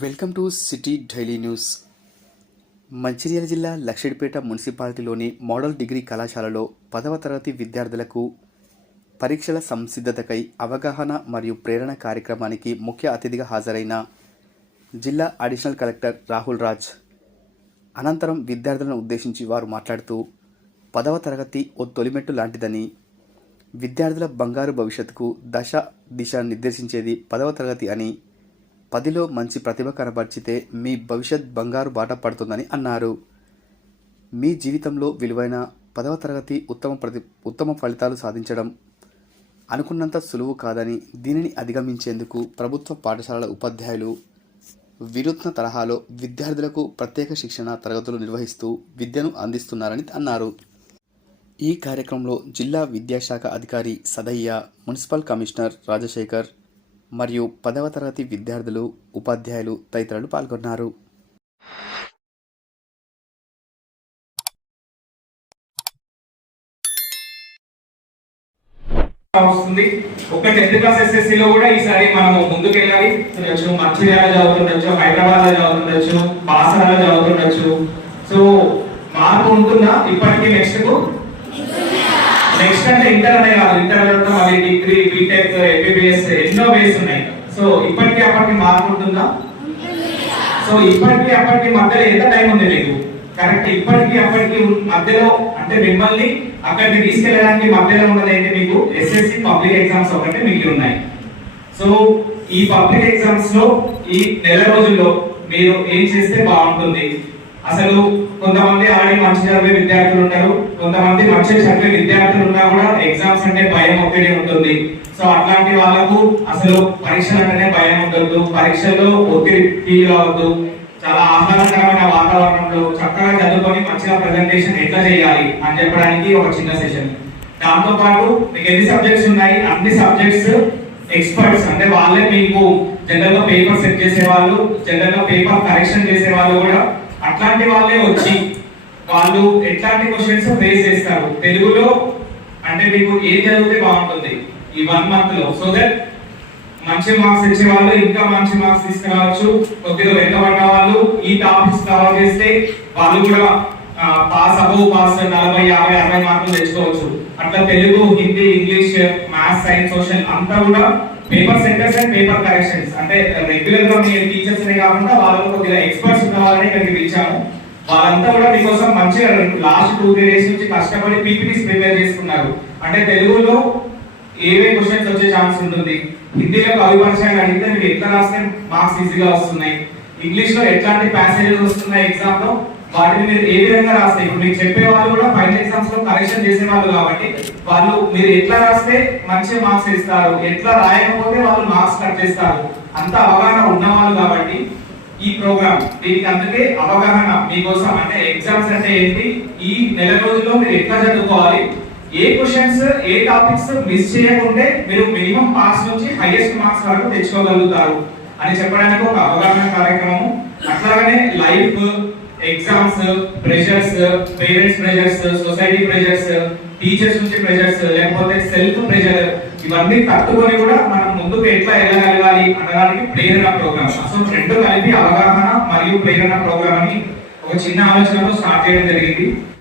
Welcome to city daily news. Mancherial జిల్లా Luxettipet మున్సిపాలిటీలోని model degree కళాశాలలో పదవ తరగతి విద్యార్థులకు పరీక్షల సంసిద్ధతకై అవగాహన మరియు ప్రేరణ కార్యక్రమానికి ముఖ్య అతిథిగా హాజరైన జిల్లా అడిషనల్ కలెక్టర్ రాహుల్ రాజ్. అనంతరం విద్యార్థులను ఉద్దేశించి వారు మాట్లాడుతూ పదవ తరగతి ఓ తొలిమెట్టు లాంటిదని విద్యార్థుల బంగారు భవిష్యత్తుకు దశ దిశ నిర్దేశించేది పదవ తరగతి అని పదిలో మంచి ప్రతిభ కనబర్చితే మీ భవిష్యత్ బంగారు బాట పడుతుందని అన్నారు. మీ జీవితంలో విలువైన పదవ తరగతి ఉత్తమ ప్రతి ఉత్తమ ఫలితాలు సాధించడం అనుకున్నంత సులువు కాదని దీనిని అధిగమించేందుకు ప్రభుత్వ పాఠశాలల ఉపాధ్యాయులు వినూత్న తరహాలో విద్యార్థులకు ప్రత్యేక శిక్షణ తరగతులు నిర్వహిస్తూ విద్యను అందిస్తున్నారని అన్నారు. ఈ కార్యక్రమంలో జిల్లా విద్యాశాఖ అధికారి సదయ్య మున్సిపల్ కమిషనర్ రాజశేఖర్ మరియు పదవ తరగతి విద్యార్థులు ఉపాధ్యాయులు తదితరులు పాల్గొన్నారు. వస్తుంది. ఒక టెన్త్ క్లాస్ ఎస్ఎస్సి లో కూడా ఈసారి మనము ముందుకు వెళ్ళాలి ఉండొచ్చు మంచిర్యాల చదువుతుండొచ్చు హైదరాబాద్లో చదువుతుండొచ్చు బాసరాలో చదువుతుండొచ్చు. సో మార్పు ఉంటుందా? ఇప్పటికీ నెక్స్ట్కు నెక్స్ట్ అంటే ఇంటర్ అనే కాదు. ఇంటర్లో మళ్ళీ డిగ్రీ బీటెక్ ఎంబీబీఎస్ ఎన్నో వేస్ ఉన్నాయి. సో ఇప్పటికీ అప్పటికి మార్పు ఉంటుందా? సో ఇప్పటికి అప్పటికి మధ్యలో ఎంత టైం ఉంది మీకు? కరెక్ట్ ఇప్పటికి అప్పటికి మధ్యలో అంటే మిమ్మల్ని అక్కడికి తీసుకెళ్ళడానికి మధ్యలో ఉన్నది ఏంటి మీకు? ఎస్ఎస్సి పబ్లిక్ ఎగ్జామ్స్ ఒకటి మిగిలి ఉన్నాయి. సో ఈ పబ్లిక్ ఎగ్జామ్స్లో ఈ నెల రోజుల్లో మీరు ఏం చేస్తే బాగుంటుంది? అసలు కొంతమంది ఆడి మంచి చదివే విద్యార్థులు ఉంటారు కొంతమంది మంచి చదివే విద్యార్థులు ఉన్నా కూడా ఎగ్జామ్స్ అంటే భయం ఒత్తిడి ఉంటుంది. సో అట్లాంటి వాళ్ళకు అసలు పరీక్షలు అంటేనే భయం ఉండదు పరీక్షల్లో ఒత్తిడి ఫీల్ అవ్వద్దు. చాలా ఆహ్లాదకరమైన వాతావరణంలో చక్కగా చదువుకొని మంచిగా ప్రెజెంటేషన్ ఎట్లా చేయాలి అని చెప్పడానికి ఒక చిన్న సెషన్ దాంతో పాటు మీకు ఎన్ని సబ్జెక్ట్స్ ఉన్నాయి? అన్ని సబ్జెక్ట్స్ ఎక్స్పర్ట్స్ అంటే వాళ్ళే మీకు జనరల్గా పేపర్ సెట్ చేసే వాళ్ళు జనరల్గా పేపర్ కరెక్షన్ చేసే వాళ్ళు కూడా అట్లాంటి వాళ్ళే వచ్చి వాళ్ళు ఎట్లాంటి క్వశ్చన్స్ ఫేస్ చేస్తారు? తెలుగులో అంటే మీకు ఏం చదివితే బాగుంటుంది? ఈ వన్ మంత్లో. సో దట్ మంచి మార్క్స్ ఇచ్చే వాళ్ళు ఇంకా మంచి మార్క్స్ తీసుకురావచ్చు. కొద్దిగా వెనుకబడ్డ వాళ్ళు ఈ టాపిక్స్ కవర్ చేస్తే వాళ్ళు కూడా పాస్ అబౌవ్ పాస్ నలభై యాభై అరవై మార్కులు తెచ్చుకోవచ్చు. అట్లా Telugu Hindi English maths science social అంతా కూడా paper centres and paper corrections అంటే uh, రెగ్యులర్గా మీ టీచర్స్ కాకుండా వాళ్ళు కొద్దిగా ఎక్స్పర్ట్స్ ఉన్న వాళ్ళని ఇక్కడికి పిలిచాము. వాళ్ళంతా కూడా మీకోసం మంచిగా లాస్ట్ టూ త్రీ డేస్ నుంచి కష్టపడి పీపీటీస్ ప్రిపేర్ చేసుకున్నారు. అంటే తెలుగులో ఏవే క్వశ్చన్స్ వచ్చే ఛాన్స్ ఉంటుంది? హిందీలో కవి పరిచయం అడిగితే మీరు ఎట్లా రాస్తే మార్క్స్ ఈజీగా వస్తున్నాయి? ఇంగ్లీష్లో ఎట్లాంటి ప్యాసేజెస్ వస్తున్నాయి ఎగ్జామ్లో? వాటిని మీరు ఏ విధంగా రాస్తే? ఇప్పుడు మీకు చెప్పే వాళ్ళు కూడా ఫైనల్ ఎగ్జామ్స్లో కరెక్షన్ చేసే వాళ్ళు కాబట్టి వాళ్ళు మీరు ఎట్లా రాస్తే మంచి మార్క్స్ ఇస్తారు ఎట్లా రాయకపోతే వాళ్ళు మార్క్స్ కట్ చేస్తారు? అంత అవగాహన ఉన్నవాళ్ళు కాబట్టి ఈ ప్రోగ్రామ్ దీనికి అందుకే అవగాహన మీకోసం అంటే ఎగ్జామ్స్ అంటే ఏంటి? ఈ నెల రోజుల్లో మీరు ఎట్లా చదువుకోవాలి? ఏ క్వశ్చన్స్ ఏ టాపిక్స్ మిస్ చేయకుంటే మీరు మినిమం పాస్ నుంచి హైయెస్ట్ మార్క్స్ వరకు తెచ్చుకోగలుగుతారు. అని చెప్పడానికి ఒక అవగాహన కార్యక్రమం అట్లాగనే life exams pressures parents pressures society pressures teachers నుంచి ప్రెషర్స్ లేకపోతే సెల్ఫ్ ప్రెషర్ ఇవన్నీ తట్టుకొని కూడా మనం ముందుకు ఎట్లా వెళ్ళగలగాలి అనడానికి ప్రేరణ ప్రోగ్రామ్ అసలు రెండు కలిపి అవగాహన మరియు ప్రేరణ ప్రోగ్రామ్ అని ఒక చిన్న ఆలోచనతో స్టార్ట్ చేయడం జరిగింది.